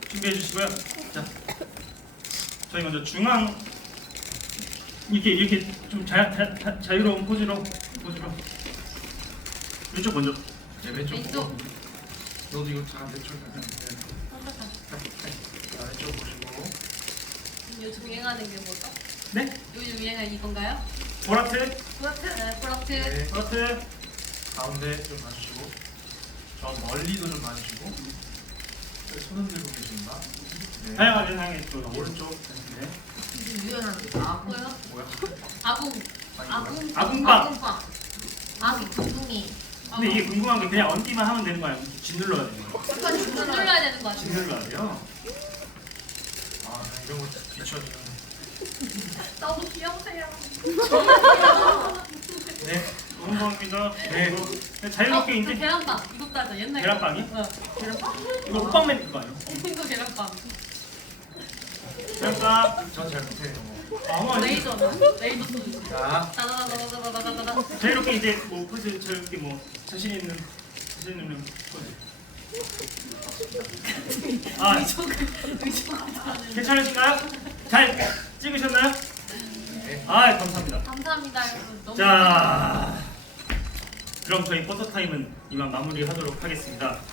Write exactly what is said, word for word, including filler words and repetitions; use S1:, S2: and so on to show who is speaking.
S1: 준비해 주시고요. 자, 저희 먼저 중앙 이렇게 이렇게 좀 자, 자, 자, 자유로운 포즈로 포즈로 왼쪽 먼저.
S2: 네, 왼쪽.
S3: 왼쪽.
S2: 보고. 너도 이거 다 왼쪽 약간. 네. 자, 왼쪽 보시고.
S3: 요즘 유행하는 게 뭐죠?
S1: 네,
S3: 요즘 유행하는 이건가요?
S1: 보라트
S3: 프로트. 네, 프로트.
S2: 네.
S1: 보라트.
S2: 가운데 좀 봐주시고. 저 멀리도 좀 봐주시고. 여기 손 흔들고 계십니다. 네.
S1: 다양하게 다양하게 또
S2: 자, 오른쪽.
S1: 네.
S3: 요즘 유행하는 게 뭐고요?
S2: 뭐야?
S3: 아궁.
S2: 아니,
S3: 아궁.
S1: 아궁빵.
S3: 아궁빵. 아궁 둥둥이.
S1: 근데 이게 궁금한 게 그냥 얹기만 하면 되는 거야? 짓눌러야 되는 거야?
S3: 약간 눌러야 되는 거 같아요.
S1: 짓눌러야 돼요.
S2: 아, 이런 거 비춰주는.
S3: 너무 귀여우세요.
S1: 네, 궁금합니다.
S2: 네.
S1: 네, 자유롭게
S3: 어, 저
S1: 이제
S3: 계란빵. 이것도 하자. 옛날
S1: 계란빵이?
S3: 거. 어. 계란빵?
S1: 이거 호빵맨 그거 아니에요?
S3: 이거 계란빵.
S1: 계란빵.
S2: 전잘 못해요.
S1: 아마 이제
S3: 레이저나. 레이저 쏘는 거.
S2: 자,
S3: 다다다다다다다다다.
S1: 자유롭게 이제 뭐 포즈 저렇게 뭐 자신 있는 자신 있는 포즈. 아, 괜찮으신가요? 잘 찍으셨나요?
S2: 네.
S1: 아, 감사합니다.
S3: 감사합니다, 여러분. 너무
S1: 자, 그럼 저희 포토 타임은 이만 마무리하도록 하겠습니다.